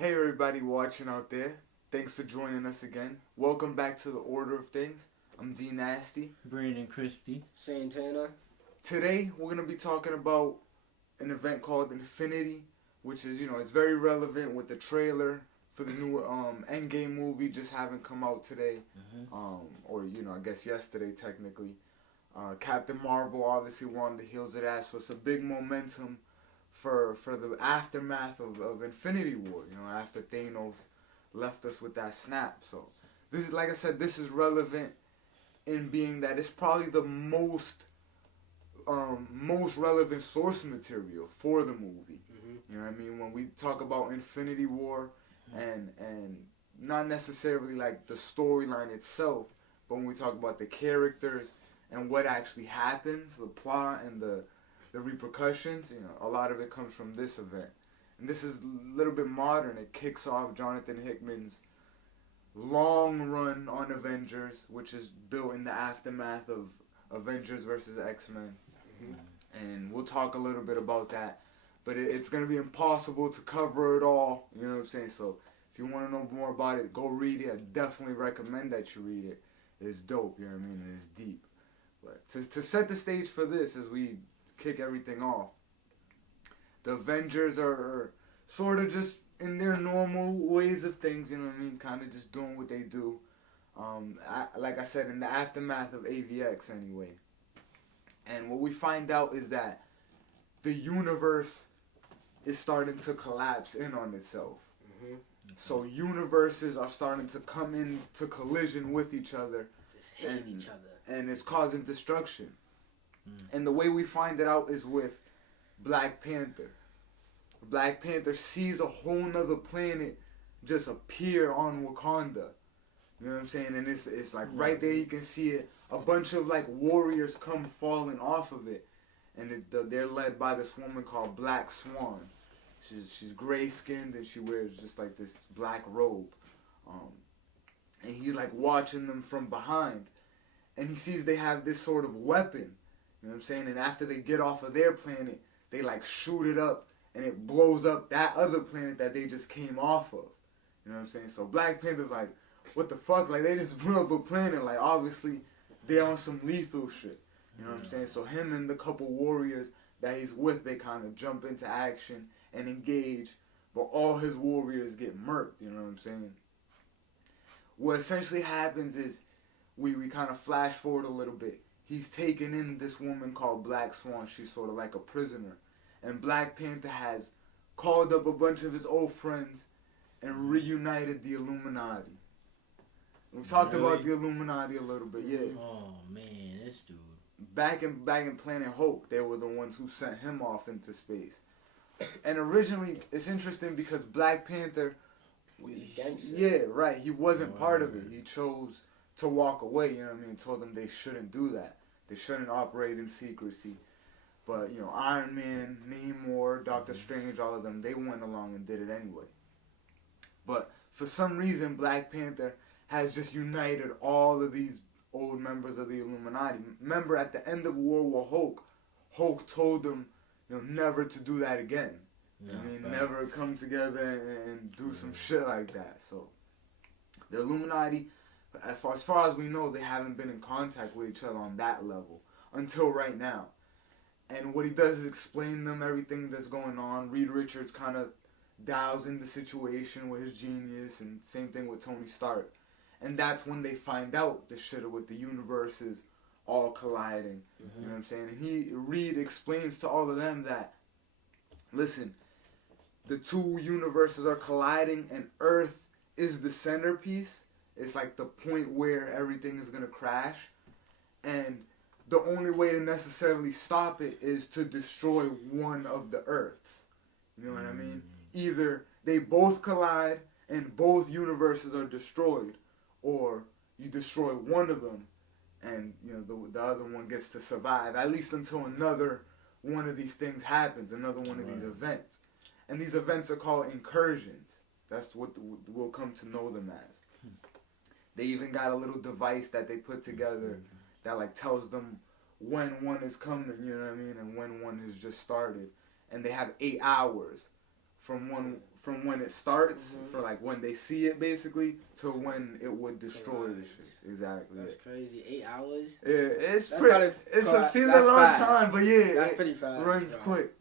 Hey everybody watching out there. Thanks for joining us again. Welcome back to the Order of Things. I'm D Nasty. Brandon Christie. Santana. Today we're going to be talking about an event called Infinity, which is, it's very relevant with the trailer for the new Endgame movie just having come out today. Or, I guess yesterday technically. Captain Marvel obviously won the heels of that, so it's a big momentum for the aftermath of Infinity War, after Thanos left us with that snap. So this is, like I said, this is relevant in being that it's probably the most relevant source material for the movie. You know what I mean? When we talk about Infinity War and not necessarily like the storyline itself, but when we talk about the characters and what actually happens, the plot and the repercussions, a lot of it comes from this event. And this is a little bit modern. It kicks off Jonathan Hickman's long run on Avengers, which is built in the aftermath of Avengers versus X-Men. And we'll talk a little bit about that. But it's going to be impossible to cover it all, you know what I'm saying? So if you want to know more about it, go read it. I definitely recommend that you read it. It's dope, you know what I mean? And it's deep. But to set the stage for this as we kick everything off, the Avengers are sort of just in their normal ways of things, you know what I mean? Kind of just doing what they do. Like I said, in the aftermath of AVX anyway. And what we find out is that the universe is starting to collapse in on itself. So universes are starting to come into collision with each other. Just hitting each other. And it's causing destruction. And the way we find it out is with Black Panther. Black Panther sees a whole nother planet just appear on Wakanda. You know what I'm saying? And it's like right there you can see it. A bunch of like warriors come falling off of it. And they're led by this woman called Black Swan. She's gray skinned and she wears just like this black robe. And he's like watching them from behind. And he sees they have this sort of weapon. You know what I'm saying? And after they get off of their planet, they like shoot it up and it blows up that other planet that they just came off of. You know what I'm saying? So Black Panther's like, what the fuck? Like, they just blew up a planet. Like, obviously, they're on some lethal shit. You know what I'm saying? So him and the couple warriors that he's with, they kind of jump into action and engage. But all his warriors get murked. You know what I'm saying? What essentially happens is we kind of flash forward a little bit. He's taken in this woman called Black Swan. She's sort of like a prisoner. And Black Panther has called up a bunch of his old friends and reunited the Illuminati. We've talked about the Illuminati a little bit, yeah. Oh man, this dude. Back in Planet Hulk, they were the ones who sent him off into space. And originally, it's interesting because Black Panther, he wasn't part of it. He chose to walk away, you know what I mean? Told them they shouldn't do that. They shouldn't operate in secrecy. But, Iron Man, Namor, Doctor Strange, all of them, they went along and did it anyway. But for some reason, Black Panther has just united all of these old members of the Illuminati. Remember, at the end of World War Hulk told them, never to do that again. Never come together and do some shit like that. So, the Illuminati, as far as we know, they haven't been in contact with each other on that level until right now. And what he does is explain them everything that's going on. Reed Richards kind of dials in the situation with his genius, and same thing with Tony Stark. And that's when they find out the shit with the universes all colliding. You know what I'm saying? And Reed explains to all of them that, listen, the two universes are colliding and Earth is the centerpiece. It's like the point where everything is going to crash. And the only way to necessarily stop it is to destroy one of the Earths. You know what I mean? Either they both collide and both universes are destroyed, or you destroy one of them and the other one gets to survive, at least until another one of these things happens, another one of these events. And these events are called incursions. That's what we'll come to know them as. They even got a little device that they put together that like tells them when one is coming, you know what I mean, and when one has just started. And they have 8 hours from from when it starts, for like when they see it basically, to when it would destroy the shit. Exactly. That's crazy. 8 hours? Yeah, it's That's pretty. probably- Seems a that's long fast. time, but yeah, That's it pretty fast. runs bro. quick.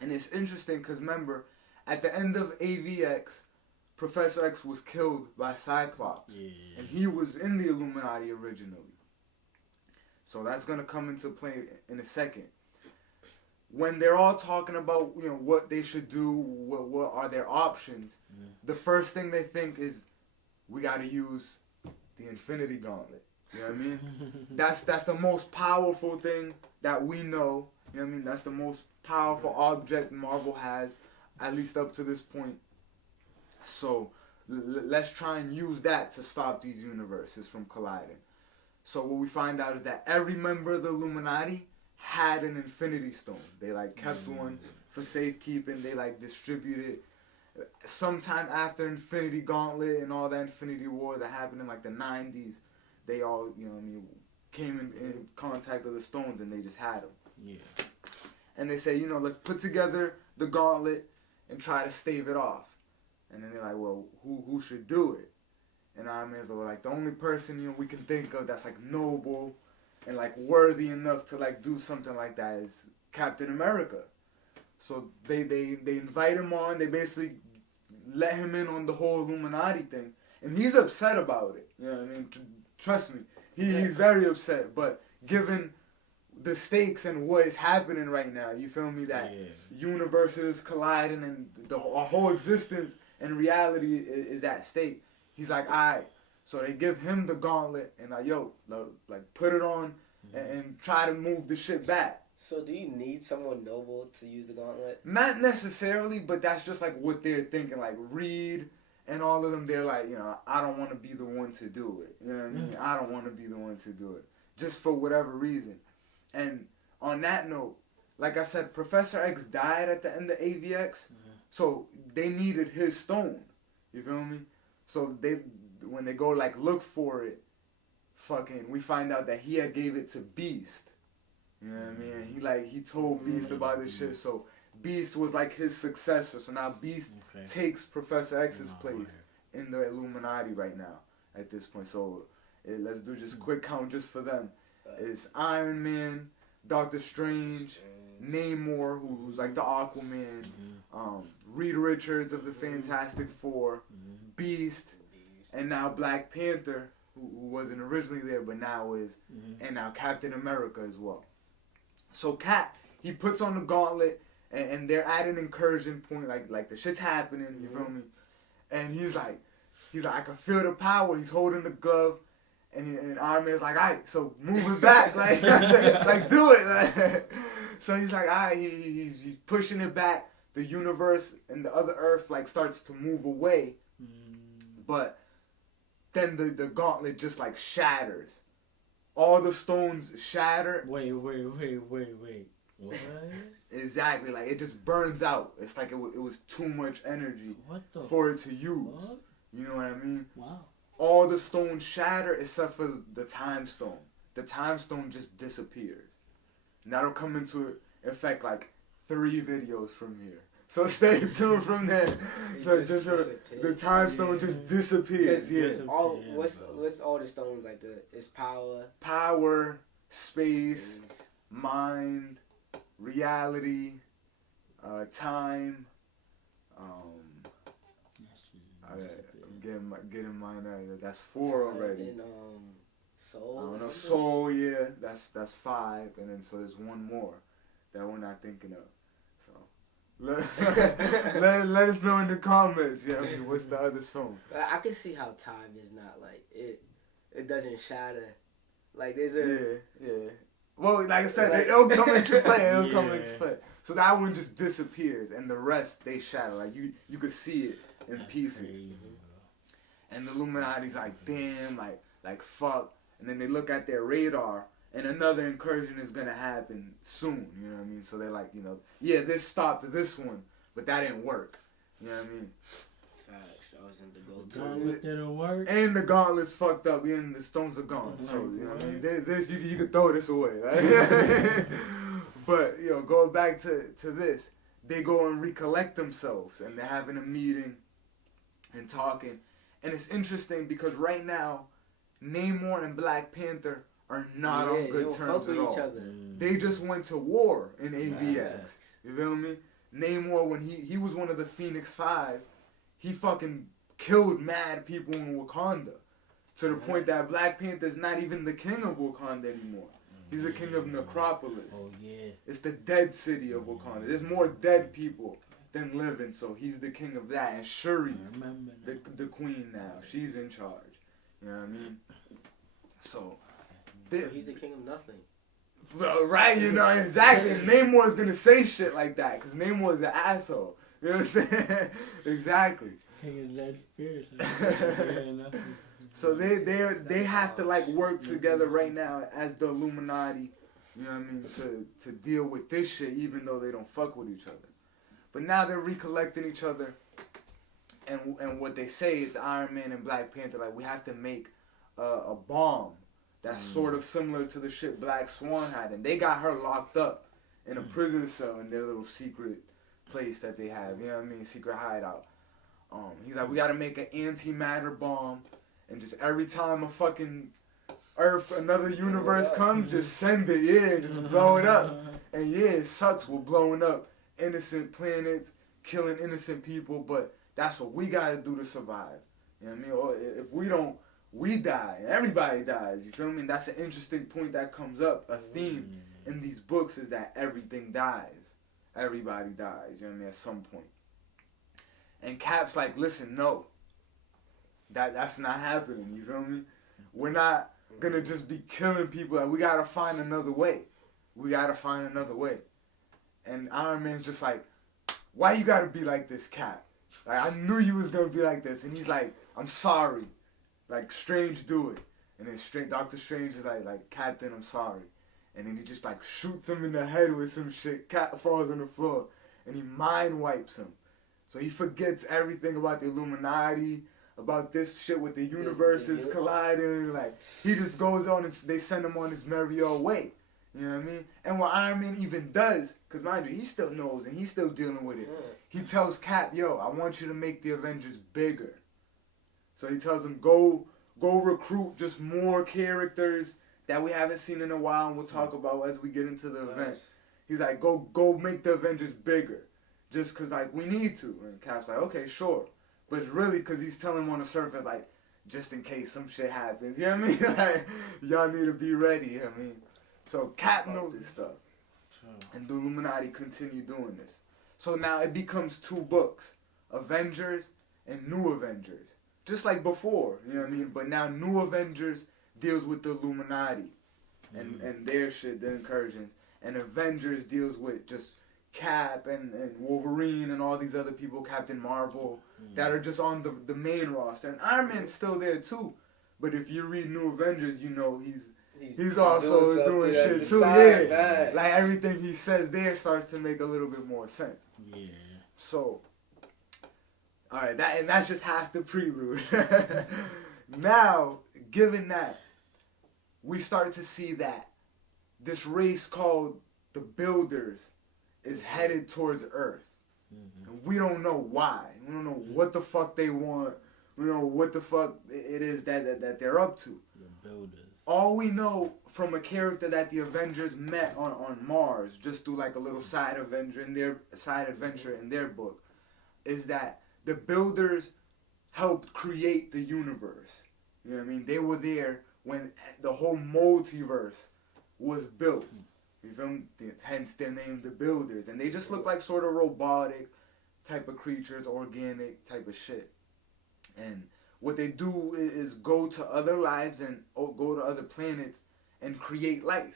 And it's interesting because remember, at the end of AVX, Professor X was killed by Cyclops, and he was in the Illuminati originally. So that's gonna come into play in a second. When they're all talking about what they should do, what are their options, the first thing they think is we got to use the Infinity Gauntlet. You know what I mean? That's the most powerful thing that we know. You know what I mean? That's the most powerful object Marvel has, at least up to this point. So let's try and use that to stop these universes from colliding. So what we find out is that every member of the Illuminati had an Infinity Stone. They like kept one for safekeeping. They like distributed sometime after Infinity Gauntlet and all that Infinity War that happened in like the 90s. They all, came in contact with the stones and they just had them. Yeah. And they say, let's put together the gauntlet and try to stave it off. And then they're like, well, who should do it? And Iron Man's like, the only person we can think of that's like noble and like worthy enough to like do something like that is Captain America. So they invite him on. They basically let him in on the whole Illuminati thing, and he's upset about it. You know what I mean? Trust me, he's very upset. But given the stakes and what is happening right now, you feel me? That universes colliding and our whole existence and reality is at stake. He's like, alright. So they give him the gauntlet and like put it on and try to move the shit back. So do you need someone noble to use the gauntlet? Not necessarily, but that's just like what they're thinking. Like Reed and all of them, they're like, I don't want to be the one to do it. You know what I mean? I don't want to be the one to do it. Just for whatever reason. And on that note, like I said, Professor X died at the end of AVX, so they needed his stone. You feel me? So when they go like look for it, we find out that he had gave it to Beast. You know what I mean? He told Beast about this shit, so Beast was like his successor. So now Beast takes Professor X's place in the Illuminati right now at this point. So let's do just quick count just for them. It's Iron Man, Doctor Strange, Namor, who's like the Aquaman, Reed Richards of the Fantastic Four, Beast, and now Black Panther, who wasn't originally there but now is, and now Captain America as well. So Cap, he puts on the gauntlet, and they're at an incursion point, like the shit's happening, you feel me? And he's like, I can feel the power. He's holding the glove, and Iron Man's like, alright, so move it back, like do it. Like. So he's like, alright, he's pushing it back. The universe and the other Earth like starts to move away, but then the gauntlet just like shatters. All the stones shatter. Wait. What? Exactly, like it just burns out. It's like it was too much energy for it to use. What? You know what I mean? Wow. All the stones shatter except for the time stone. The time stone just disappears. And that'll come into effect like 3 videos from here. So stay tuned from there. So just the time stone just disappears. Yeah. What's all the stones like? It's power, space, mind, reality, time. I'm getting mine. That's 4 already. And soul. I don't know. Soul, yeah. That's 5, and then so there's one more that we're not thinking of. Let us know in the comments. Yeah, what's the other song? I can see how time is not like it. It doesn't shatter. Like there's a yeah. Well, like I said, it'll come into play. It'll come into play. So that one just disappears, and the rest they shatter. Like you could see it in pieces. And the Illuminati's like, damn, like fuck. And then they look at their radar. And another incursion is going to happen soon, you know what I mean? So they're like, this stopped this one, but that didn't work. You know what I mean? Facts. That wasn't the The gauntlet didn't work. And the gauntlet's fucked up, and the stones are gone. So, you know what I mean? This, you can throw this away, right? But, going back to this, they go and recollect themselves, and they're having a meeting and talking. And it's interesting because right now, Namor and Black Panther are not on good terms at all. They just went to war in AVX. You feel me? Namor, when he was one of the Phoenix Five, he fucking killed mad people in Wakanda. To the point that Black Panther's not even the king of Wakanda anymore. He's the king of Necropolis. Oh, yeah. It's the dead city of Wakanda. There's more dead people than living, so he's the king of that. And Shuri's the queen now. She's in charge. You know what I mean? So he's the king of nothing. Well, right, you know, exactly. Namor's gonna say shit like that, because Namor's an asshole. You know what I'm saying? Exactly. King of dead spirits. So they have to like work together right now as the Illuminati, you know what I mean, to deal with this shit, even though they don't fuck with each other. But now they're recollecting each other, and what they say is Iron Man and Black Panther, like, we have to make a bomb that's sort of similar to the shit Black Swan had, and they got her locked up in a prison cell in their little secret place that they have, you know what I mean, secret hideout. He's like, we gotta make an antimatter bomb. And just every time a fucking Earth, another universe comes, just send it, yeah, just blow it up. And yeah, it sucks with blowing up innocent planets, killing innocent people, but that's what we gotta do to survive. You know what I mean? Or if we don't, we die. Everybody dies, you feel me? And that's an interesting point that comes up. A theme in these books is that everything dies. Everybody dies, you know what I mean, at some point. And Cap's like, listen, no. That's not happening, you feel me? We're not gonna just be killing people. Like, we gotta find another way. We gotta find another way. And Iron Man's just like, why you gotta be like this, Cap? Like, I knew you was gonna be like this. And he's like, I'm sorry. Like, Strange, do it. And then Doctor Strange is like, Captain, I'm sorry. And then he just like shoots him in the head with some shit. Cap falls on the floor. And he mind wipes him. So he forgets everything about the Illuminati, about this shit with the universes colliding. Like, he just goes on and they send him on his merry old way. You know what I mean? And what Iron Man even does, because mind you, he still knows and he's still dealing with it. He tells Cap, yo, I want you to make the Avengers bigger. So he tells him, go recruit just more characters that we haven't seen in a while, and we'll talk about as we get into the event. He's like, go make the Avengers bigger. Just because, like, we need to. And Cap's like, okay, sure. But it's really because he's telling him on the surface, like, just in case some shit happens. You know what I mean? Like, y'all need to be ready, you know what I mean? So Cap knows this stuff. And the Illuminati continue doing this. So now it becomes two books. Avengers and New Avengers. Just like before, you know what I mean? But now New Avengers deals with the Illuminati. And their shit, the incursions. And Avengers deals with just Cap and Wolverine and all these other people, Captain Marvel, that are just on the main roster. And Iron Man's still there too. But if you read New Avengers, you know he's also doing shit too. Yeah. Like, everything he says there starts to make a little bit more sense. Yeah. So, alright, that's just half the prelude. Now, given that, we start to see that this race called the Builders is headed towards Earth. And we don't know why. We don't know what the fuck they want. We don't know what the fuck it is that they're up to. The Builders. All we know from a character that the Avengers met on Mars, just through like a little side adventure in their book, is that the Builders helped create the universe. You know what I mean? They were there when the whole multiverse was built. You feel me? Hence their name, the Builders. And they just look like sort of robotic type of creatures, organic type of shit. And what they do is go to other lives and go to other planets and create life.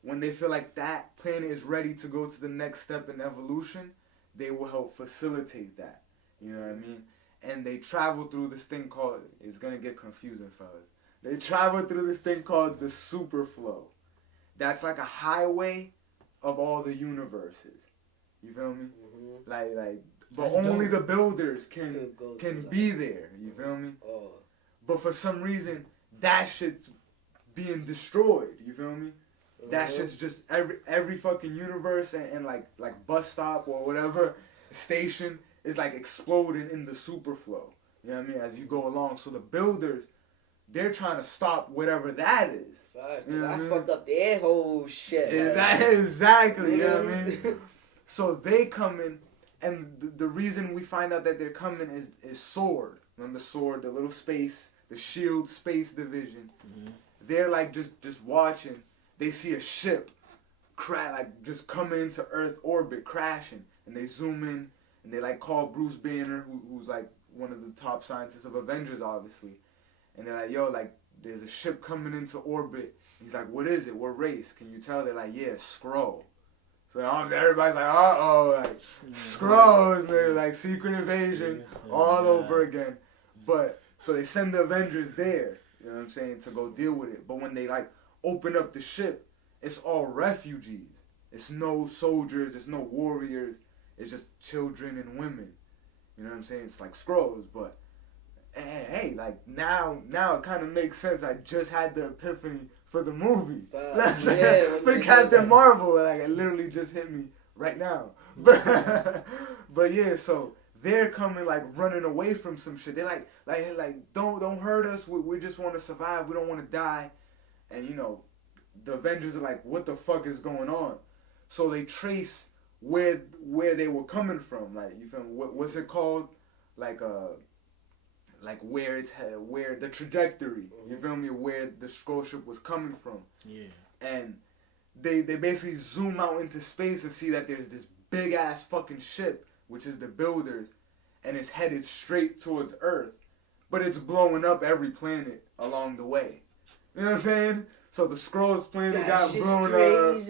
When they feel like that planet is ready to go to the next step in evolution, they will help facilitate that. You know what I mean? And they travel through this thing called, it's going to get confusing, fellas. They travel through this thing called the superflow. That's like a highway of all the universes. You feel me? Like, but only the Builders can be there. You feel me? But for some reason, that shit's being destroyed. You feel me? That shit's just every fucking universe and like bus stop or whatever station is like exploding in the superflow. You know what I mean? As you go along. So the builders, they're trying to stop whatever that is. Fuck, you know I fucked up their whole shit. Exactly. You know what I mean? So they come in, and the reason we find out that they're coming is Sword. Remember Sword, the little space, the SHIELD space division. Mm-hmm. They're like just watching. They see a ship like just coming into Earth orbit, crashing, and they zoom in and they like call Bruce Banner, who's like one of the top scientists of Avengers, obviously, and they're like, yo, like there's a ship coming into orbit. He's like, what is it? What race? Can you tell? They're like, yeah, Skrull. So obviously everybody's like, like Skrulls, they're like Secret Invasion all over again. But so they send the Avengers there, you know what I'm saying, to go deal with it. But when they like open up the ship, it's all refugees. It's no soldiers, it's no warriors, it's just children and women. You know what I'm saying? It's like Skrulls, but hey, like now it kind of makes sense. I just had the epiphany for the movie. For Captain Marvel, like it literally just hit me right now. But yeah, so they're coming like running away from some shit. They're like don't hurt us. We just want to survive. We don't want to die. And you know, the Avengers are like, what the fuck is going on? So they trace where they were coming from. Like, you feel me? What's it called? Like where the trajectory. You feel me? Where the Skrull ship was coming from. Yeah. And they basically zoom out into space and see that there's this big ass fucking ship, which is the Builders, and it's headed straight towards Earth, but it's blowing up every planet along the way. You know what I'm saying? So the Skrulls planet got blown up.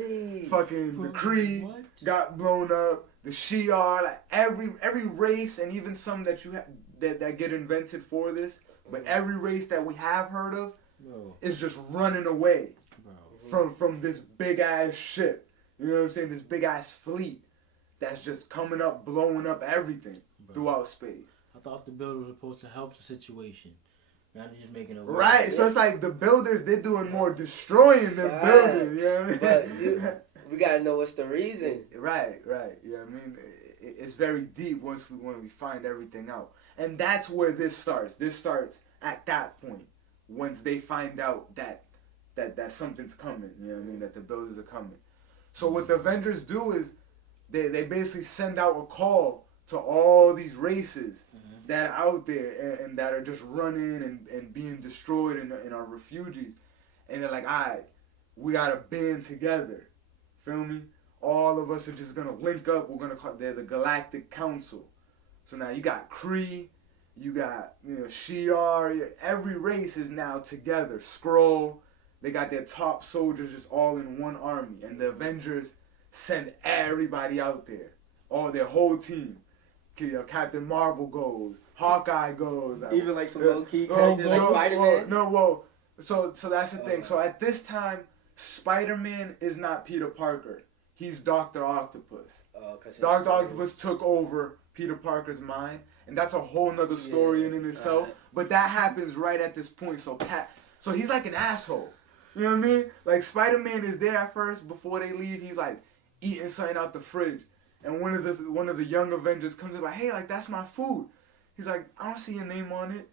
Fucking the Kree got blown up. The Shi'ar, like every race, and even some that that get invented for this, but every race that we have heard of is just running away from this big ass ship. You know what I'm saying? This big ass fleet that's just coming up, blowing up everything throughout space. I thought the Builders were supposed to help the situation. Now they're just making it work. Right, so it's like the Builders, they're doing more destroying than building. You know what I mean? But we gotta know what's the reason. Right. You know what I mean? It's very deep when we find everything out. And that's where this starts. This starts at that point. Once they find out that something's coming. You know what I mean? That the Builders are coming. So what the Avengers do is they basically send out a call to all these races that are out there and that are just running and being destroyed and are refugees. And they're like, alright, we gotta band together. Feel me? All of us are just gonna link up. We're gonna they're the Galactic Council. So now you got Kree, you got Shi'ar. Every race is now together. Skrull. They got their top soldiers just all in one army, and the Avengers send everybody out there, all their whole team. Captain Marvel goes, Hawkeye goes, even like some low key characters like Spider-Man. So that's the thing. So at this time, Spider-Man is not Peter Parker. He's Dr. Octopus. Dr. Octopus took over Peter Parker's mind, and that's a whole nother story in itself. But that happens right at this point. So he's like an asshole. You know what I mean? Like Spider-Man is there at first. Before they leave, he's like eating something out the fridge, and one of the young Avengers comes in like, hey, like that's my food. He's like, I don't see your name on it.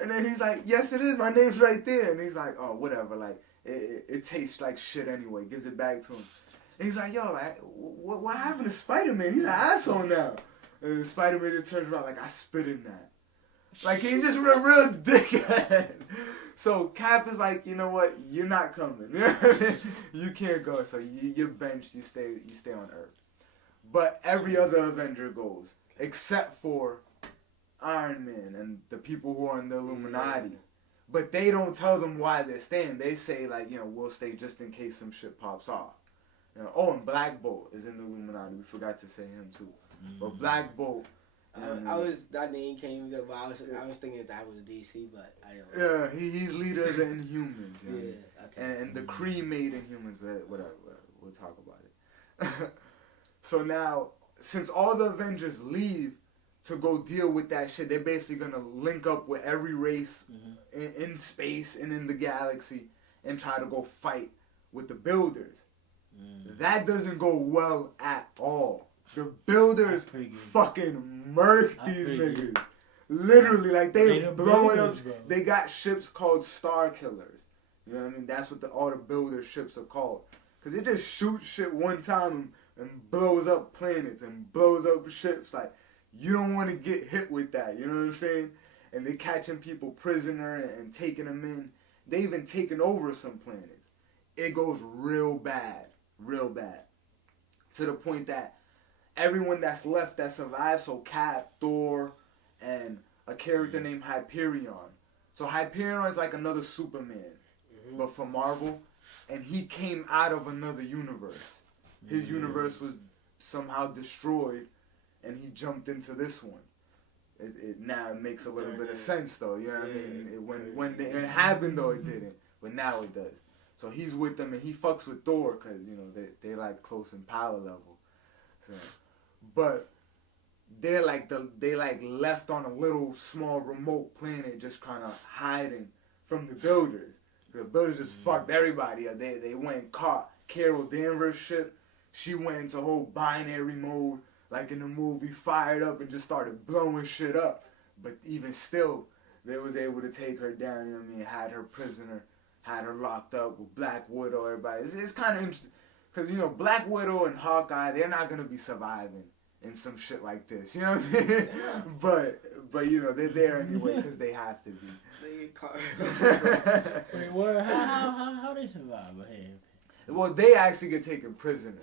And then he's like, yes, it is. My name's right there. And he's like, oh, whatever. Like it tastes like shit anyway. Gives it back to him. And he's like, yo, like what happened to Spider-Man? He's an asshole now. And Spider-Man just turns around like, I spit in that. Like he's just a real dickhead. So Cap is like, you know what? You're not coming. You can't go. So you're benched. You stay on Earth. But every other Avenger goes, except for Iron Man and the people who are in the Illuminati. But they don't tell them why they're staying. They say like, we'll stay just in case some shit pops off. And Black Bolt is in the Illuminati. We forgot to say him too. But Black Bolt. That name came up, but I was thinking that was DC, but I don't. Yeah, he's leader of the Inhumans. Okay. And the Kree made Inhumans, but whatever. We'll talk about it. So now, since all the Avengers leave to go deal with that shit, they're basically gonna link up with every race in space and in the galaxy and try to go fight with the builders. Mm. That doesn't go well at all. The builders fucking murk these niggas. Literally, like they blowing up. They got ships called Star Killers. You know what I mean? That's what all the builder ships are called. Cause it just shoots shit one time and blows up planets and blows up ships. Like, you don't want to get hit with that. You know what I'm saying? And they catching people prisoner and taking them in. They even taken over some planets. It goes real bad. Real bad. To the point that everyone that's left that survived, so Cap, Thor, and a character named Hyperion. So Hyperion is like another Superman, but for Marvel. And he came out of another universe. His universe was somehow destroyed, and he jumped into this one. It now makes a little bit of sense, though. You know what I mean? When it happened, though, it didn't. But now it does. So he's with them, and he fucks with Thor because, you know, they like close in power level. So, but they left on a little small remote planet, just kind of hiding from the builders. The builders just fucked everybody up. They went and caught Carol Danvers' ship. She went into whole binary mode, like in the movie, fired up and just started blowing shit up. But even still, they was able to take her down, you know what I mean? Had her prisoner, had her locked up with Black Widow, everybody. It's kind of interesting, because, you know, Black Widow and Hawkeye, they're not going to be surviving in some shit like this, you know what I mean? But you know, they're there anyway because they have to be. Wait, what? How they survive? Hey. Well, they actually get taken prisoner.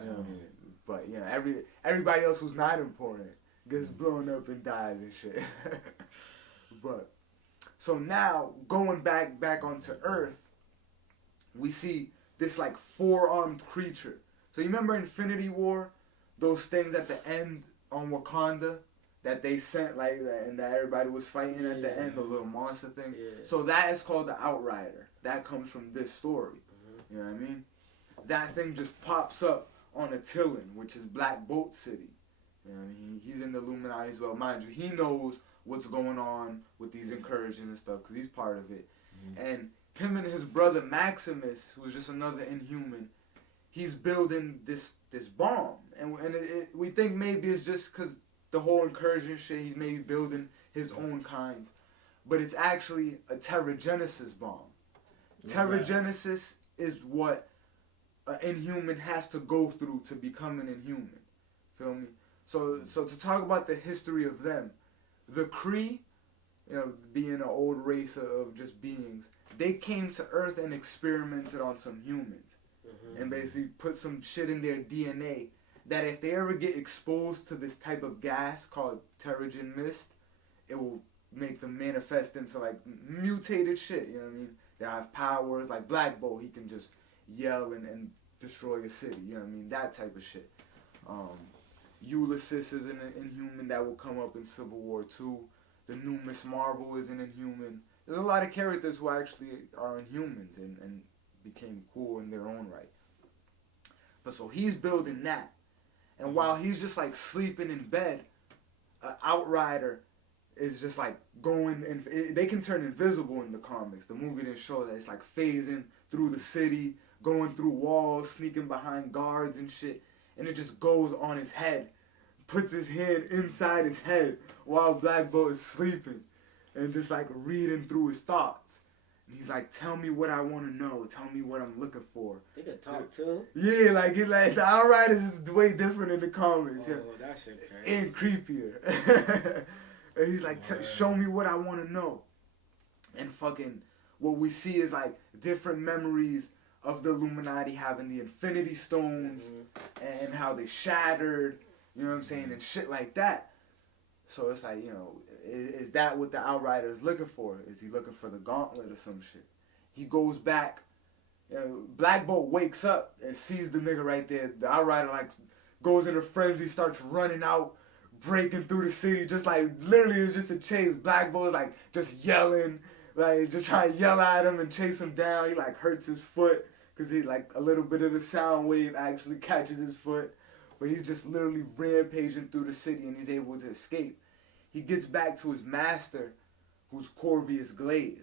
You know what I mean? But, you know, everybody else who's not important gets blown up and dies and shit. But, so now, going back onto Earth, we see this, like, 4-armed creature. So you remember Infinity War? Those things at the end on Wakanda that they sent, like, and that everybody was fighting at the end, those little monster things. Yeah. So that is called the Outrider. That comes from this story. You know what I mean? That thing just pops up on Attilan, which is Black Bolt City. You know, he's in the Illuminati as well. Mind you, he knows what's going on with these incursions and stuff because he's part of it. And him and his brother Maximus, who's just another Inhuman, he's building this bomb. And we think maybe it's just because the whole incursion shit, he's maybe building his own kind. But it's actually a Terrigenesis bomb. Terrigenesis is what an Inhuman has to go through to become an Inhuman. Feel me? So to talk about the history of them, the Kree, you know, being an old race of just beings, they came to Earth and experimented on some humans. And basically put some shit in their DNA that if they ever get exposed to this type of gas called Terrigen Mist, it will make them manifest into, like, mutated shit, you know what I mean? They have powers, like Black Bolt, he can just yell and destroy a city, you know what I mean? That type of shit. Ulysses is an Inhuman that will come up in Civil War 2. The new Miss Marvel is an Inhuman. There's a lot of characters who actually are Inhumans and became cool in their own right. But so he's building that. And while he's just like sleeping in bed, an Outrider is just like going, and they can turn invisible in the comics. The movie didn't show that. It's like phasing through the city, going through walls, sneaking behind guards and shit. And it just goes on his head, puts his hand inside his head while Black Bolt is sleeping and just like reading through his thoughts. And he's like, tell me what I want to know. Tell me what I'm looking for. They can talk too. Yeah, like the Outriders is way different in the comics. Oh, yeah. that shit crazy. And creepier. And he's like, show me what I want to know. And fucking, what we see is like different memories of the Illuminati having the Infinity Stones and how they shattered, you know what I'm saying, and shit like that. So it's like, you know, is that what the Outrider is looking for? Is he looking for the gauntlet or some shit? He goes back, you know, Black Bolt wakes up and sees the nigga right there. The Outrider like goes in a frenzy, starts running out, breaking through the city, just like literally it's just a chase. Black Bolt is like just yelling, like just trying to yell at him and chase him down. He like hurts his foot because he like a little bit of the sound wave actually catches his foot. But he's just literally rampaging through the city and he's able to escape. He gets back to his master, who's Corvius Glaive.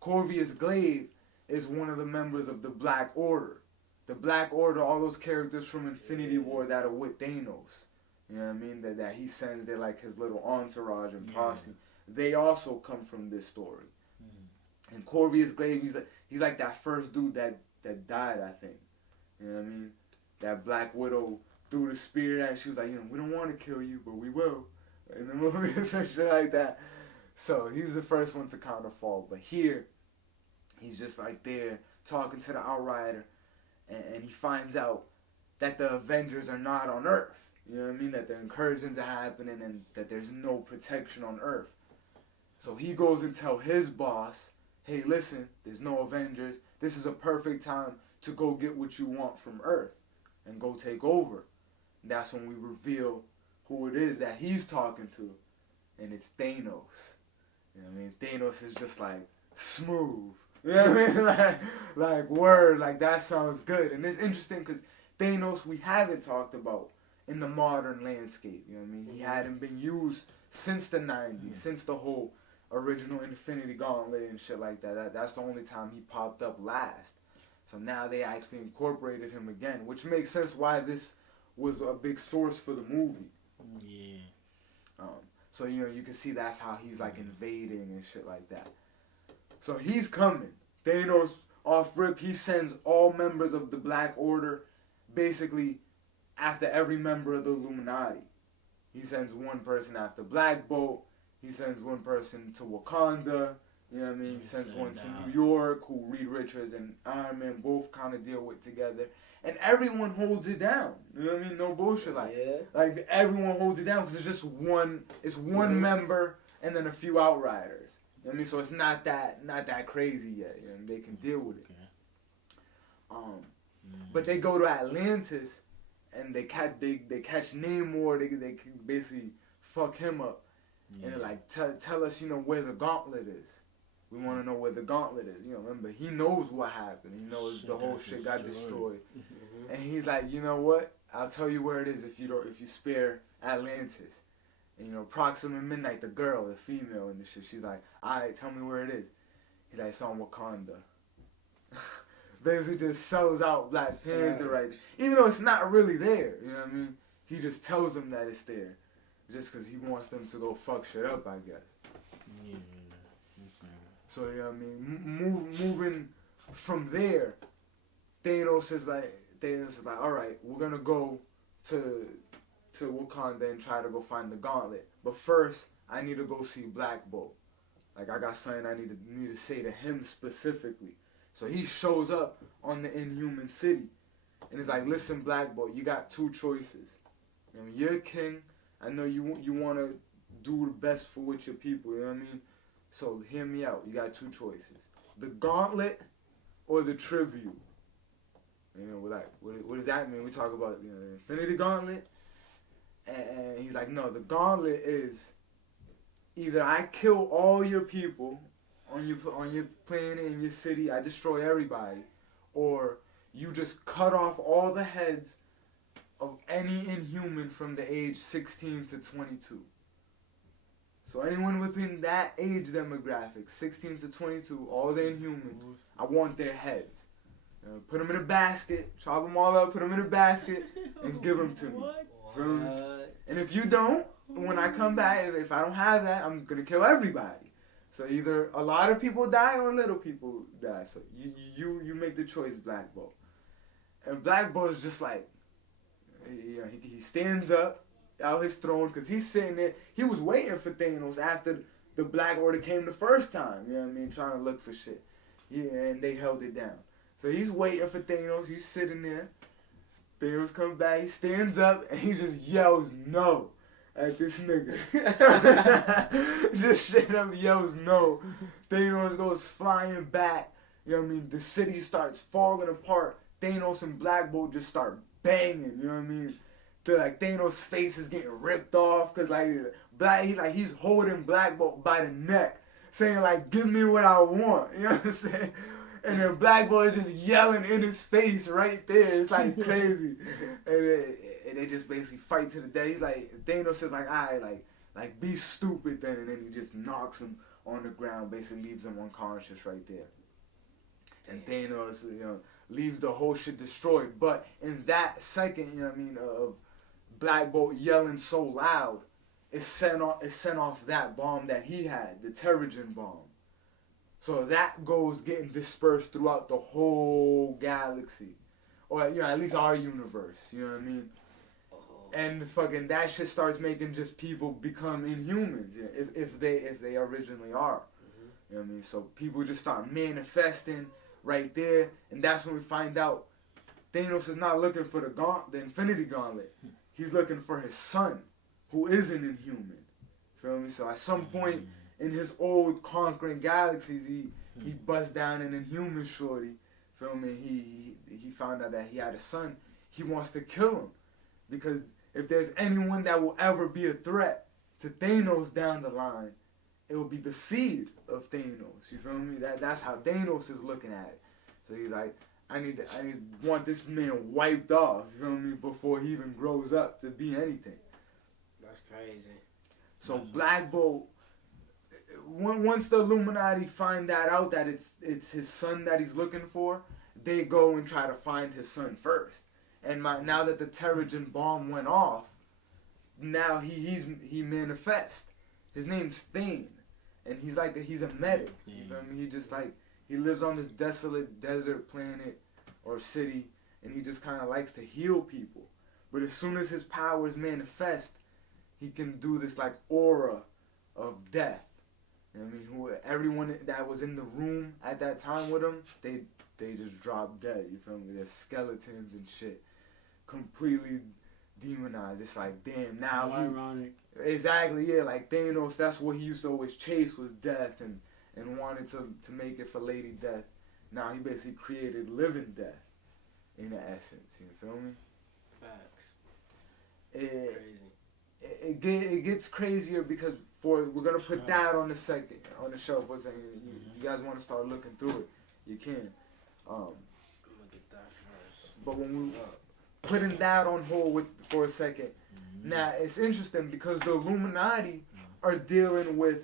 Corvius Glaive is one of the members of the Black Order. The Black Order, all those characters from Infinity War that are with Thanos. You know what I mean? That he sends, they're like his little entourage and posse. They also come from this story. And Corvus Glaive, he's like that first dude that died, I think. You know what I mean? That Black Widow threw the spear at, she was like, you know, we don't want to kill you, but we will. In the movie and some shit like that. So he was the first one to kind of fall. But here, he's just like there talking to the Outrider, and he finds out that the Avengers are not on Earth. You know what I mean? That the incursions are happening and that there's no protection on Earth. So he goes and tells his boss, hey, listen, there's no Avengers. This is a perfect time to go get what you want from Earth and go take over. And that's when we reveal who it is that he's talking to. And it's Thanos. You know what I mean? Thanos is just like smooth. You know what I mean? Like word, like that sounds good. And it's interesting because Thanos we haven't talked about in the modern landscape. You know what I mean? He hadn't been used since the 90s, since the whole original Infinity Gauntlet and shit like that. That's the only time he popped up last. So now they actually incorporated him again, which makes sense why this was a big source for the movie. Yeah. So, you know, you can see that's how he's like invading and shit like that. So he's coming. Thanos off rip, he sends all members of the Black Order basically after every member of the Illuminati. He sends one person after Black Bolt. He sends one person to Wakanda. You know what I mean? He sends one to New York, who Reed Richards and Iron Man both kind of deal with together. And everyone holds it down. You know what I mean? No bullshit. Like everyone holds it down because it's just one. It's one member and then a few Outriders. You know what I mean? So it's not that crazy yet. You know, they can deal with it. But they go to Atlantis and they catch Namor. They basically fuck him up. And they're like, tell us, you know, where the gauntlet is. We want to know where the gauntlet is. You know, remember, he knows what happened. He knows the whole shit got destroyed. And he's like, you know what? I'll tell you where it is if you spare Atlantis. And, you know, Proxima Midnight, the girl, the female and the shit, she's like, alright, tell me where it is. He's like, it's on Wakanda. Basically just sells out Black Panther right. Even though it's not really there. You know what I mean? He just tells them that it's there. Just because he wants them to go fuck shit up, I guess. Yeah. So, you know what I mean? Moving from there, Thanos is like, alright, we're going to go to Wakanda and try to go find the gauntlet. But first, I need to go see Black Bolt. Like, I got something I need to say to him specifically. So he shows up on the Inhuman City. And he's like, listen, Black Bolt, you got two choices. You know, you're king. I know you want to do the best for with your people, you know what I mean? So hear me out. You got two choices: the gauntlet or the tribute. You know, like what does that mean? We talk about, you know, the Infinity Gauntlet, and he's like, no, the gauntlet is either I kill all your people on your planet in your city, I destroy everybody, or you just cut off all the heads of any Inhuman from the age 16 to 22. So anyone within that age demographic, 16 to 22, all the Inhumans, I want their heads. Put them in a basket, chop them all up, put them in a basket, and give them to me. And if you don't, when I come back, if I don't have that, I'm going to kill everybody. So either a lot of people die or little people die. So you make the choice, Black Bolt. And Black Bolt is just like, he stands up out his throne because he's sitting there. He was waiting for Thanos after the Black Order came the first time. You know what I mean? Trying to look for shit. Yeah, and they held it down. So he's waiting for Thanos. He's sitting there. Thanos comes back. He stands up and he just yells no at this nigga. Just straight up yells no. Thanos goes flying back. You know what I mean? The city starts falling apart. Thanos and Black Bolt just start banging. You know what I mean? Thanos' face is getting ripped off because he's holding Black Bolt by the neck, saying like, "Give me what I want." You know what I'm saying? And then Black Bolt is just yelling in his face right there. It's like crazy, and they just basically fight to the death. He's like, Thanos says like, "Alright, like be stupid then," and then he just knocks him on the ground, basically leaves him unconscious right there. And Thanos, leaves the whole shit destroyed. But in that second, of Black Bolt yelling so loud, it sent off that bomb that he had, the Terrigen bomb. So that goes getting dispersed throughout the whole galaxy. Or, at least our universe, you know what I mean? And fucking that shit starts making just people become inhumans, if they originally are. You know what I mean? So people just start manifesting right there, and that's when we find out Thanos is not looking for the Infinity Gauntlet. He's looking for his son, who is an inhuman. Feel me? So at some point in his old conquering galaxies, he busts down an inhuman shorty. Feel me? He found out that he had a son. He wants to kill him, because if there's anyone that will ever be a threat to Thanos down the line, it will be the seed of Thanos. You feel me? That's how Thanos is looking at it. So he's like, I want this man wiped off. You feel me? Before he even grows up to be anything. That's crazy. So Black Bolt, once the Illuminati find that out, that it's his son that he's looking for, they go and try to find his son first. And now that the Terrigen bomb went off, now he manifests. His name's Thane, and he's a medic. You feel me? He lives on this desolate desert planet or city, and he just kind of likes to heal people. But as soon as his powers manifest, he can do this like aura of death. You know what I mean? Everyone that was in the room at that time with him, they just dropped dead. You feel me? There's skeletons and shit, completely demonized. It's like, damn, now ironic. Exactly, yeah. Like Thanos, that's what he used to always chase, was death, and wanted to make it for Lady Death. Now he basically created living death, in essence. You feel me? Facts. Crazy. It gets crazier because we're gonna put that on the shelf. What's saying? You guys want to start looking through it, you can. I'm gonna get that first. But when we putting that on hold for a second, now it's interesting because the Illuminati are dealing with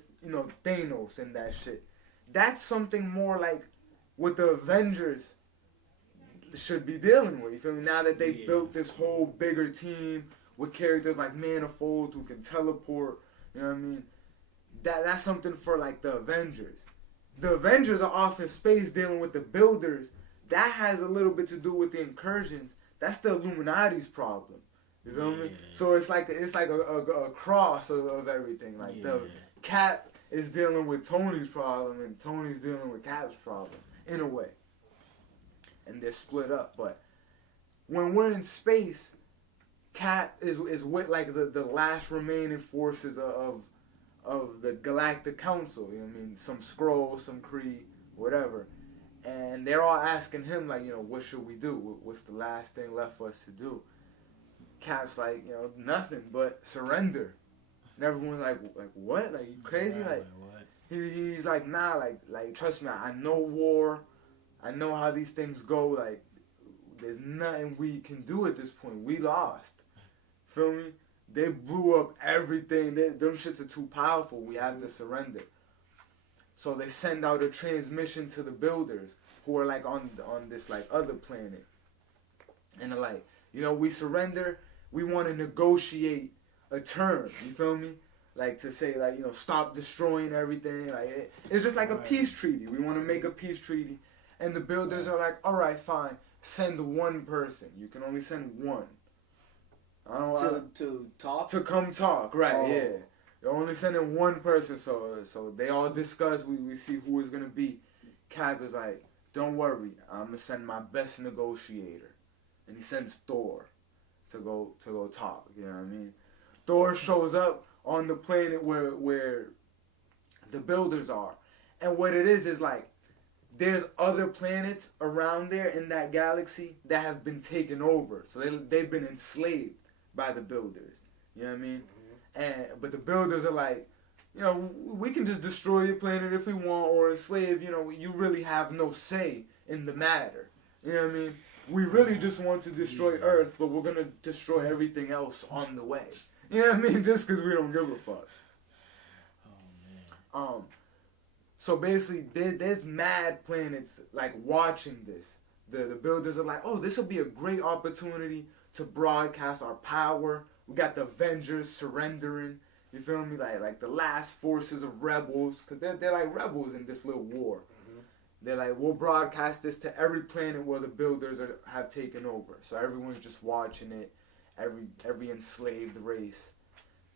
Thanos and that shit. That's something more like what the Avengers should be dealing with. You feel me? Now that they built this whole bigger team with characters like Manifold who can teleport, you know what I mean? That's something for like the Avengers. The Avengers are off in space dealing with the builders. That has a little bit to do with the incursions. That's the Illuminati's problem. You feel me? So it's like a cross of everything. Like the Cap is dealing with Tony's problem, and Tony's dealing with Cap's problem in a way. And they're split up. But when we're in space, Cap is with like the last remaining forces of the Galactic Council. You know what I mean? Some Skrulls, some Kree, whatever. And they're all asking him, like, what should we do? What's the last thing left for us to do? Cap's like, nothing but surrender. And everyone's like what? Like, you crazy? Like, what? He's like, nah, like, trust me, I know war. I know how these things go. Like, there's nothing we can do at this point. We lost. Feel me? They blew up everything. Them shits are too powerful. We have to surrender. So they send out a transmission to the builders who are like on this like other planet. And they're like, we surrender. We want to negotiate a term. You feel me? Like to say like, stop destroying everything. Like it's just like a peace treaty. We want to make a peace treaty. And the builders are like, all right, fine. Send one person. You can only send one. I don't know. To talk? To come talk, right, yeah. They're only sending one person, so they all discuss, we see who is going to be. Cap is like, don't worry, I'm going to send my best negotiator. And he sends Thor to go talk, you know what I mean? Thor shows up on the planet where the builders are. And what it is like, there's other planets around there in that galaxy that have been taken over. So they've been enslaved by the builders. You know what I mean? But the builders are like, we can just destroy your planet if we want, or enslave, you really have no say in the matter. You know what I mean? We really just want to destroy Earth, but we're going to destroy everything else on the way. You know what I mean? Just because we don't give a fuck. Oh, man. So basically, there's mad planets like watching this. The builders are like, oh, this will be a great opportunity to broadcast our power. We got the Avengers surrendering. You feel me? Like the last forces of rebels, because they're like rebels in this little war. Mm-hmm. They're like, we'll broadcast this to every planet where the builders have taken over. So everyone's just watching it. Every enslaved race.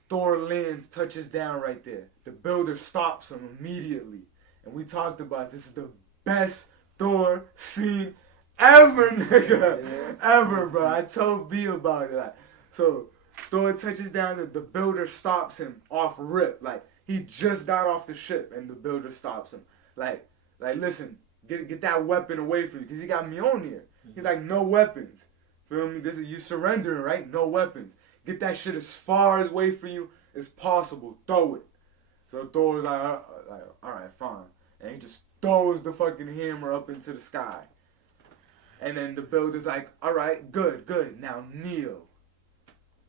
Thor lands, touches down right there. The builder stops him immediately. And we talked about this is the best Thor scene ever, nigga. Yeah. Ever, bro. I told B about it. Like, so Thor touches down, the builder stops him off rip. Like, he just got off the ship and the builder stops him. Like listen, get that weapon away from you. Because he got Mjolnir. He's like, no weapons. Feel me? This is you surrendering, right? No weapons. Get that shit as far away from you as possible. Throw it. So Thor's like, alright, fine. And he just throws the fucking hammer up into the sky. And then the builder's like, alright, good. Now kneel.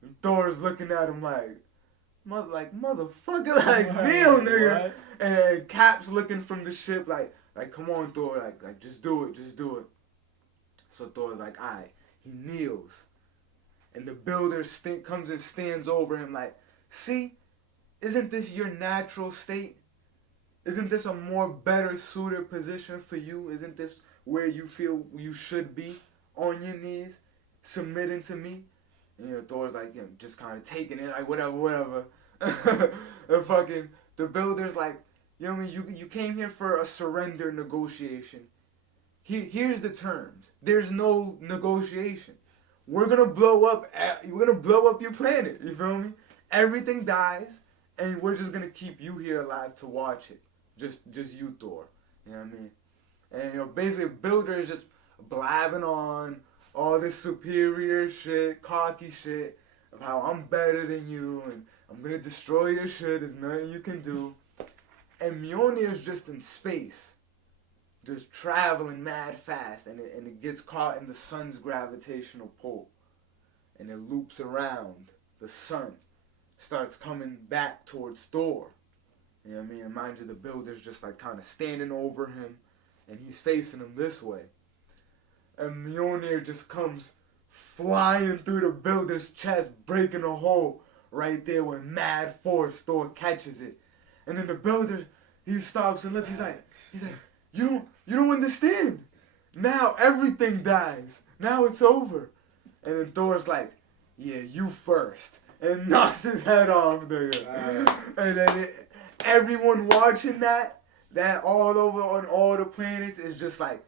And Thor's looking at him like motherfucker, like, kneel, nigga. What? And Cap's looking from the ship like, come on, Thor, like, just do it. So Thor's like, alright. He kneels. And the builder comes and stands over him like, see, isn't this your natural state? Isn't this a more better suited position for you? Isn't this where you feel you should be? On your knees, submitting to me? And Thor's like, just kind of taking it, like, whatever. And fucking, the builder's like, you know what I mean? You came here for a surrender negotiation. Here's the terms. There's no negotiation. We're gonna blow up your planet. You feel me? Everything dies, and we're just gonna keep you here alive to watch it. Just you, Thor. You know what I mean? And basically, Builder is just blabbing on all this superior shit, cocky shit of how I'm better than you, and I'm gonna destroy your shit. There's nothing you can do. And Mjolnir is just in space, just traveling mad fast, and it gets caught in the sun's gravitational pull, and it loops around the sun, starts coming back towards Thor. You know what I mean? And mind you, the Builder's just like kind of standing over him, and he's facing him this way. And Mjolnir just comes flying through the Builder's chest, breaking a hole right there with mad force. Thor catches it, and then the Builder, he stops and looks. He's like, you don't understand. Now everything dies. Now it's over. And then Thor's like, yeah, you first, and knocks his head off, nigga. And then everyone watching that all over on all the planets is just like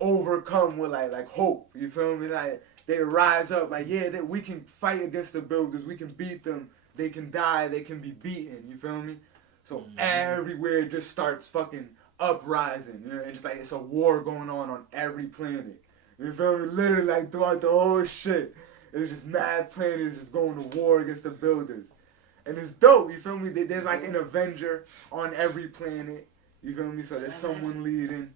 overcome with like hope. You feel me? Like they rise up, like, yeah, we can fight against the Builders. We can beat them. They can die. They can be beaten. You feel me? So everywhere it just starts fucking uprising. You know, it's like it's a war going on every planet. You feel me? Literally, like throughout the whole shit, it's just mad planets just going to war against the Builders. And it's dope, you feel me? There's like an Avenger on every planet, you feel me? So there's someone leading.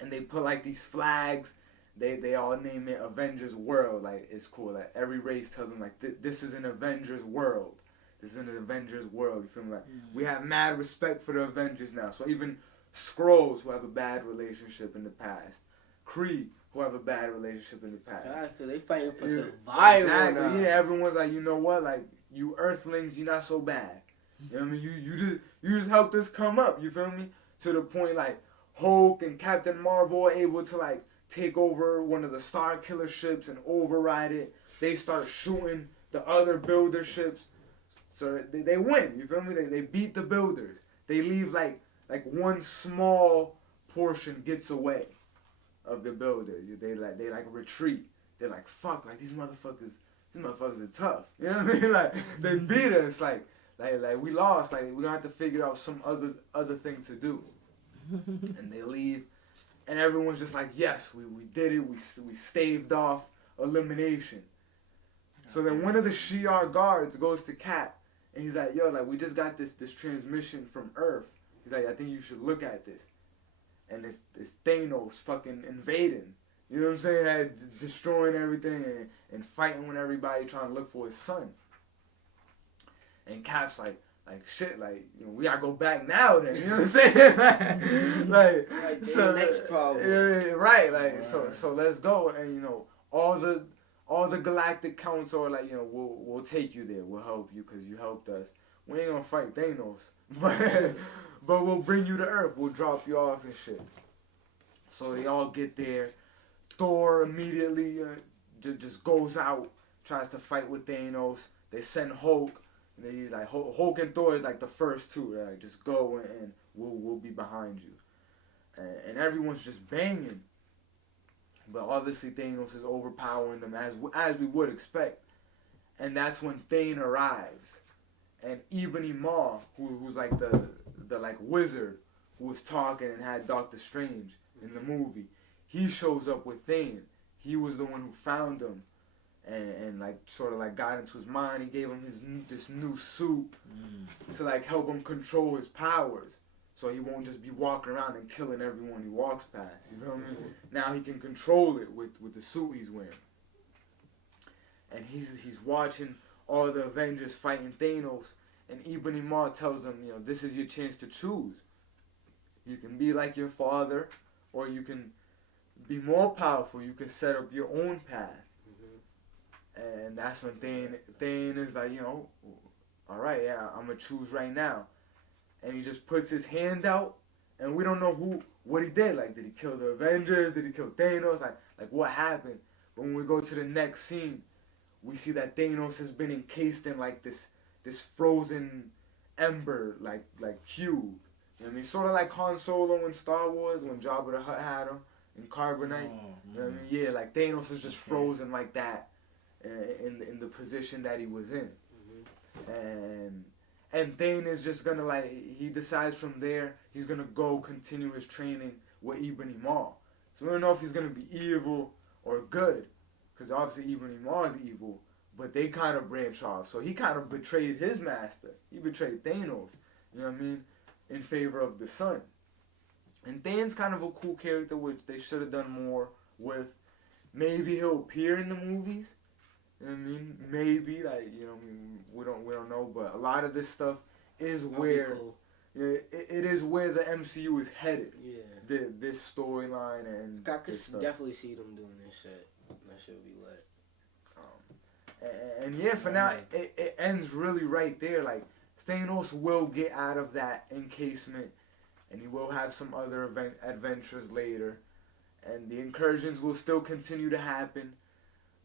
And they put like these flags. They all name it Avengers World. Like, it's cool. Like, every race tells them, like, this is an Avengers world. This is an Avengers world, you feel me? Like, we have mad respect for the Avengers now. So even Skrulls, who have a bad relationship in the past. Kree, who have a bad relationship in the past. Exactly. They fighting for survival. Exactly. Now. Yeah, everyone's like, you know what? Like, you Earthlings, you're not so bad. You know what I mean? You just helped us come up. You feel me? To the point like Hulk and Captain Marvel are able to like take over one of the Star Killer ships and override it. They start shooting the other Builder ships, so they win. You feel me? They beat the Builders. They leave like one small portion gets away of the Builders. They retreat. They're like, fuck, like these motherfuckers are tough. You know what I mean? Like, they beat us. Like we lost. Like, we don't have to figure out some other thing to do. And they leave. And everyone's just like, yes, we did it. We staved off elimination. So then one of the Shi'ar guards goes to Cap. And he's like, yo, like, we just got this transmission from Earth. He's like, I think you should look at this. And it's Thanos fucking invading. You know what I'm saying? Like, destroying everything and fighting with everybody trying to look for his son. And Cap's like, like shit, like, you know, we gotta go back now then, you know what I'm saying? like so next problem. right, like so let's go. And you know, all the galactic council are like, you know, we'll take you there, we'll help you because you helped us. We ain't gonna fight Thanos, but we'll bring you to Earth, we'll drop you off and shit. So they all get there. Thor immediately just goes out, tries to fight with Thanos. They send Hulk. They like Hulk and Thor is like the first two. Right? Just go and we'll be behind you. And everyone's just banging. But obviously Thanos is overpowering them as we would expect. And that's when Thane arrives. And Ebony Maw, who's like the like wizard who was talking and had Doctor Strange in the movie, he shows up with Thane. He was the one who found him, and like sort of like got into his mind. He gave him this new suit to like help him control his powers, so he won't just be walking around and killing everyone he walks past. You feel me? Now he can control it with the suit he's wearing. And he's watching all the Avengers fighting Thanos, and Ebony Maw tells him, you know, this is your chance to choose. You can be like your father, or you can be more powerful. You can set up your own path. And that's when Thane is like, you know, all right, yeah, I'm gonna choose right now. And he just puts his hand out, and we don't know what he did. Like, did he kill the Avengers? Did he kill Thanos? Like what happened? But when we go to the next scene, we see that Thanos has been encased in like this frozen ember, like cube. You know what I mean? Sort of like Han Solo in Star Wars when Jabba the Hutt had him in carbonite. You know what I mean? Yeah, like Thanos is just frozen like that in the position that he was in. And Thane is just gonna like, he decides from there he's gonna go continue his training with Ebony Maw. So we don't know if he's gonna be evil or good, because obviously Ebony Maw is evil, but they kind of branch off. So he kind of betrayed his master. He betrayed Thanos, you know what I mean, in favor of the son. And Thane's kind of a cool character, which they should have done more with. Maybe he'll appear in the movies. You know what I mean? Maybe, like, you know, we don't know, but a lot of this stuff is where it is where the MCU is headed. Yeah. This storyline and I could definitely see them doing this shit. That shit would be lit. And yeah, for now, it ends really right there. Like, Thanos will get out of that encasement, and he will have some other adventures later, and the incursions will still continue to happen.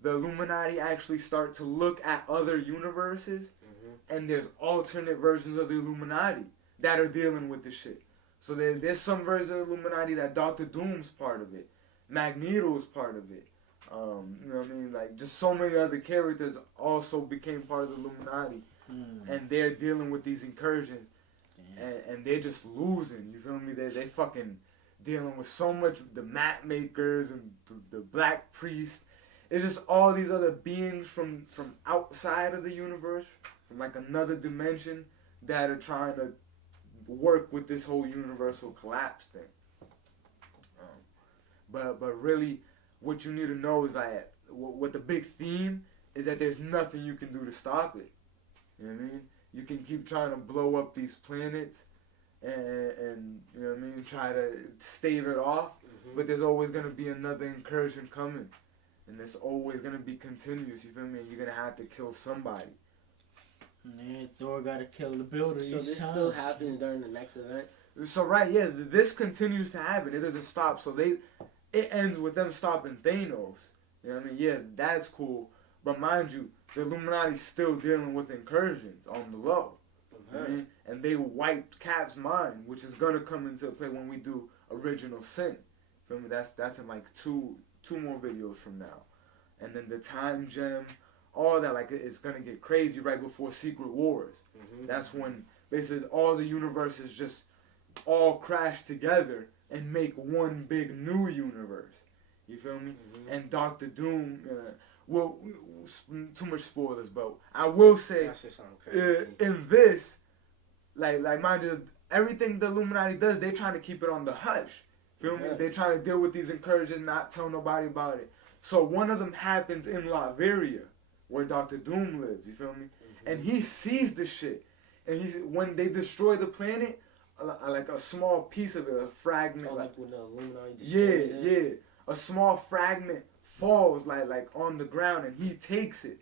The Illuminati actually start to look at other universes, and there's alternate versions of the Illuminati that are dealing with this shit. So there's some version of the Illuminati that Doctor Doom's part of it, Magneto's part of it. You know what I mean? Like, just so many other characters also became part of the Illuminati, and they're dealing with these incursions, and they're just losing. You feel me? They fucking dealing with so much, the map makers and the Black Priest. It's just all these other beings from outside of the universe, from like another dimension, that are trying to work with this whole universal collapse thing. But really, what you need to know is that what the big theme is, that there's nothing you can do to stop it. You know what I mean? You can keep trying to blow up these planets and you know what I mean, try to stave it off, but there's always going to be another incursion coming. And it's always going to be continuous, you feel me? And you're going to have to kill somebody. Yeah, Thor got to kill the builder. So this still happens during the next event? So, right, yeah, this continues to happen. It doesn't stop. So it ends with them stopping Thanos. You know what I mean? Yeah, that's cool. But mind you, the Illuminati's still dealing with incursions on the low. You know what I mean? And they wiped Cap's mind, which is going to come into play when we do Original Sin. Feel me? That's in like two more videos from now. And then the time gem, all that, like, it's gonna get crazy right before Secret Wars. That's when basically all the universes just all crash together and make one big new universe. You feel me? And Doctor Doom, well, too much spoilers, but I will say, in this, like mind you, everything the Illuminati does, they trying to keep it on the hush. Feel me? They're trying to deal with these incursions, not tell nobody about it. So one of them happens in Latveria, where Doctor Doom lives, you feel me? And he sees the shit. And when they destroy the planet, like a small piece of it, a fragment. Oh, like when the Illuminati destroys it? Yeah. A small fragment falls like on the ground, and he takes it,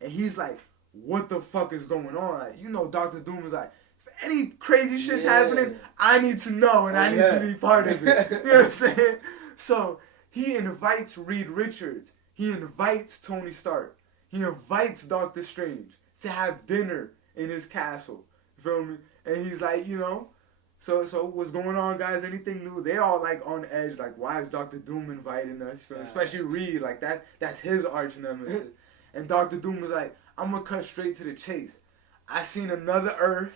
and he's like, "What the fuck is going on?" Like, you know, Doctor Doom is like, "If any crazy shit's happening, I need to know, and I need to be part of it." You know what I'm saying? So he invites Reed Richards. He invites Tony Stark. He invites Doctor Strange to have dinner in his castle. You feel me? And he's like, you know. So what's going on, guys? Anything new? They're all like on edge, like, why is Doctor Doom inviting us? Especially Reed, like that's his arch nemesis. And Doctor Doom was like, I'm gonna cut straight to the chase. I seen another Earth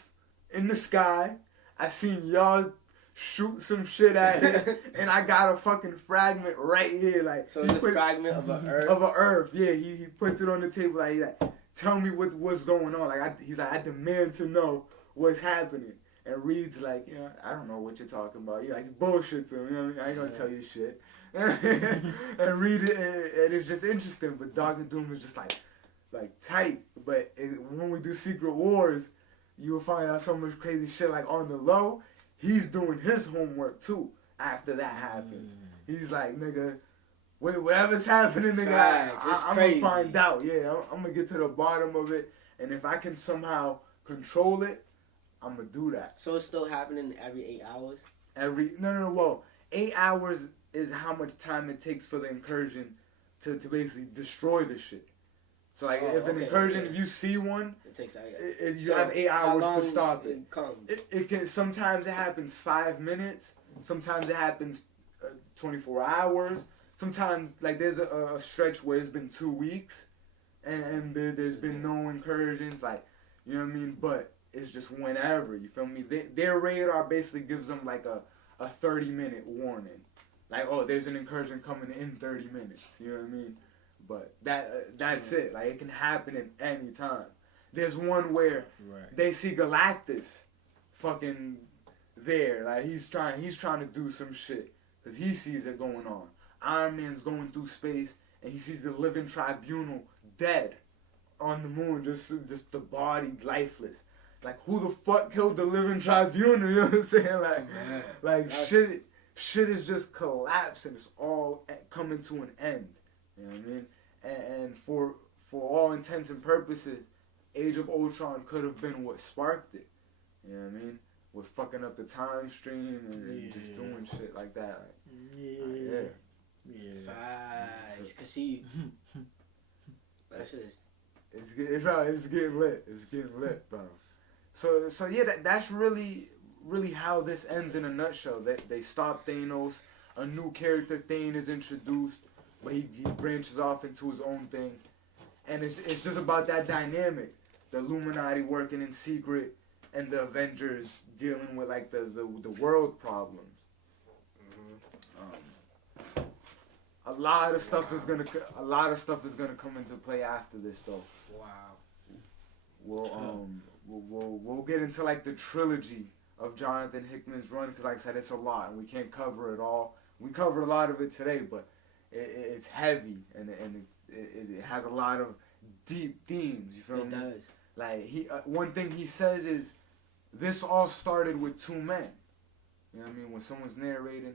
in the sky. I seen y'all shoot some shit at it, and I got a fucking fragment right here. Like, so it's a fragment of an Earth. Of an Earth, yeah. He puts it on the table like, tell me what's going on. Like, he's like, I demand to know what's happening. And Reed's like, you know, I don't know what you're talking about. He like bullshits him. You know what I mean? I ain't gonna tell you shit. And Reed, and it's just interesting. But Doctor Doom is just like tight. But when we do Secret Wars, you'll find out so much crazy shit. Like on the low, he's doing his homework too. After that happens, he's like, nigga, whatever's happening, nigga, I'm gonna find out. Yeah, I'm gonna get to the bottom of it. And if I can somehow control it, I'm gonna do that. So it's still happening every 8 hours? No. Well, 8 hours is how much time it takes for the incursion to basically destroy the shit. So like, if an incursion, if you see one, it takes you have 8 hours to stop it. Comes? It can sometimes it happens 5 minutes. Sometimes it happens 24 hours. Sometimes like there's a stretch where it's been 2 weeks, and there's been no incursions. Like, you know what I mean? But it's just whenever, you feel me? Their radar basically gives them like a 30-minute warning. Like, oh, there's an incursion coming in 30 minutes. You know what I mean? But that's it. Like, it can happen at any time. There's one where they see Galactus fucking there. Like, he's trying to do some shit because he sees it going on. Iron Man's going through space and he sees the living tribunal dead on the moon, just the body lifeless. Like, who the fuck killed the living tribunal? You know what I'm saying? Like shit is just collapsing. It's all coming to an end. You know what I mean? And for all intents and purposes, Age of Ultron could have been what sparked it. You know what I mean? With fucking up the time stream and just doing shit like that. Like, Facts. Cause he, that's just. It's getting lit. It's getting lit, bro. So yeah, that's really how this ends in a nutshell. They stop Thanos. A new character, Thane, is introduced, but he branches off into his own thing, and it's just about that dynamic: the Illuminati working in secret, and the Avengers dealing with like the world problems. A lot of stuff is gonna come into play after this, though. Wow. We'll get into like the trilogy of Jonathan Hickman's run, because like I said, it's a lot and we can't cover it all. We covered a lot of it today, but it's heavy and it has a lot of deep themes. You feel me? It does. Like one thing he says is, this all started with two men. You know what I mean? When someone's narrating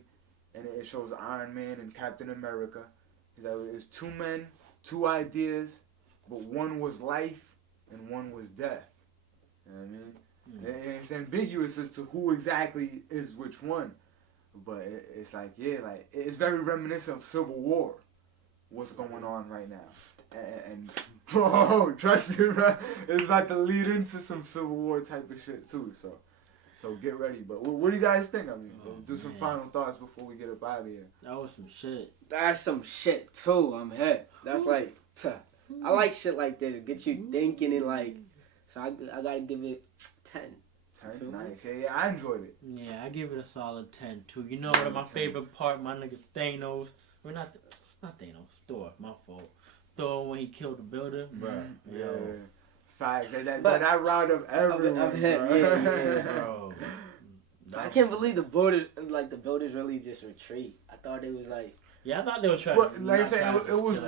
and it shows Iron Man and Captain America, he's like, it's two men, two ideas, but one was life and one was death. You know what I mean? And it's ambiguous as to who exactly is which one. But it's like, yeah, like, it's very reminiscent of Civil War, what's going on right now. And oh, trust me, bro, it's about to lead into some Civil War type of shit too. So get ready. But what do you guys think? I mean, do some final thoughts before we get up out of here. That was some shit. That's some shit too. I'm hit. That's like, I like shit like this. Get you thinking and like. So I gotta give it 10. 10, nice. Yeah, I enjoyed it. Yeah, I give it a solid 10 too. You know what? My favorite part, my nigga Thanos. We're not Thanos. Thor. My fault. Thor when he killed the builder, bro. Yeah. Facts. But that round of everyone. Of him, yeah. Bro. I can't believe the builders really just retreat. I thought it was like. Yeah, I thought they were trying. Well, like I said, it was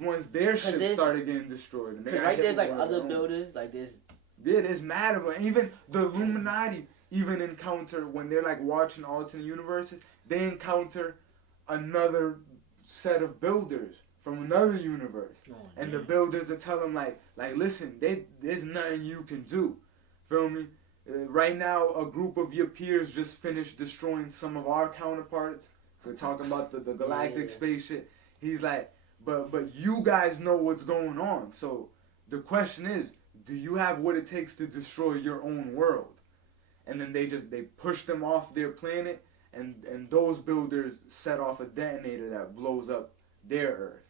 once their ship started getting destroyed. Because right there's like other builders, like there's Yeah, there's mad of them. Even the Illuminati even encounter, when they're like watching alternate universes, they encounter another set of builders from another universe. And the builders are telling them like listen, there's nothing you can do. Feel me? Right now, a group of your peers just finished destroying some of our counterparts. We're talking about the galactic spaceship. He's like, but you guys know what's going on. So the question is, do you have what it takes to destroy your own world? And then they push them off their planet, and those builders set off a detonator that blows up their Earth.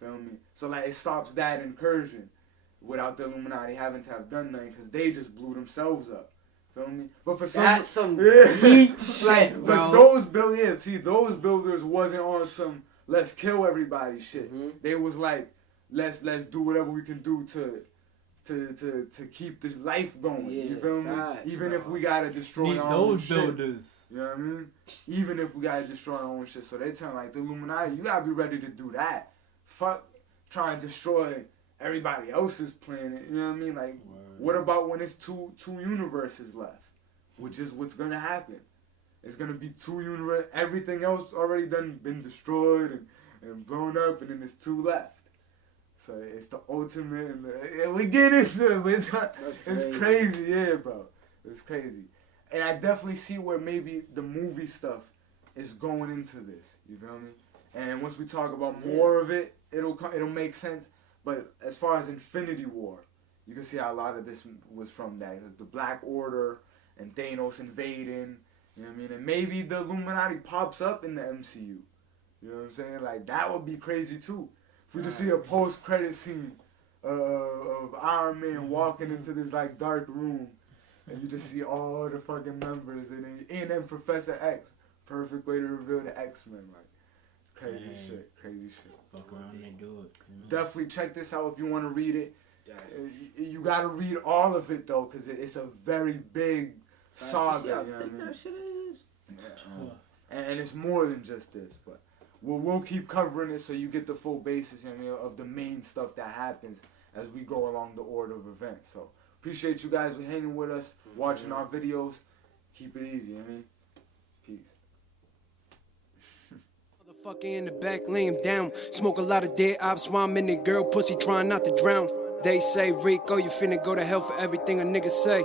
Feel me? So like it stops that incursion without the Illuminati having to have done nothing, because they just blew themselves up. Feel me? But for some deep shit, but bro. those builders wasn't on some let's kill everybody shit. Mm-hmm. They was like, let's do whatever we can do to keep this life going. Yeah, you feel me? facts, Even bro. if we gotta destroy Need our own those shit. builders. You know what I mean? Even if we gotta destroy our own shit. So they tell like the Illuminati, you gotta be ready to do that. Fuck trying to destroy everybody else's planet. You know what I mean? Like, what about when it's two universes left? Which is what's gonna happen. It's gonna be two universes. Everything else already been destroyed and blown up, and then there's two left. So it's the ultimate. And we get into it, but it's crazy, yeah, bro. It's crazy. And I definitely see where maybe the movie stuff is going into this. You feel me? And once we talk about more of it, it'll make sense. But as far as Infinity War, you can see how a lot of this was from that. It's the Black Order and Thanos invading. You know what I mean? And maybe the Illuminati pops up in the MCU. You know what I'm saying? Like, that would be crazy too. If we just see a post-credit scene of Iron Man walking into this like dark room, and you just see all the fucking members, and then Professor X. Perfect way to reveal the X-Men. Like, crazy shit. Fuck around and do it. Definitely check this out if you want to read it. You got to read all of it though, because it's a very big saga. You know what I mean? That shit is. And it's more than just this, but we'll keep covering it so you get the full basis, you know what I mean, of the main stuff that happens as we go along the order of events. So appreciate you guys for hanging with us, watching our videos. Keep it easy, you know what I mean? Peace. Motherfucker in the back laying down. Smoke a lot of dead ops while I'm in the girl pussy trying not to drown. They say, Rico, you finna go to hell for everything a nigga say.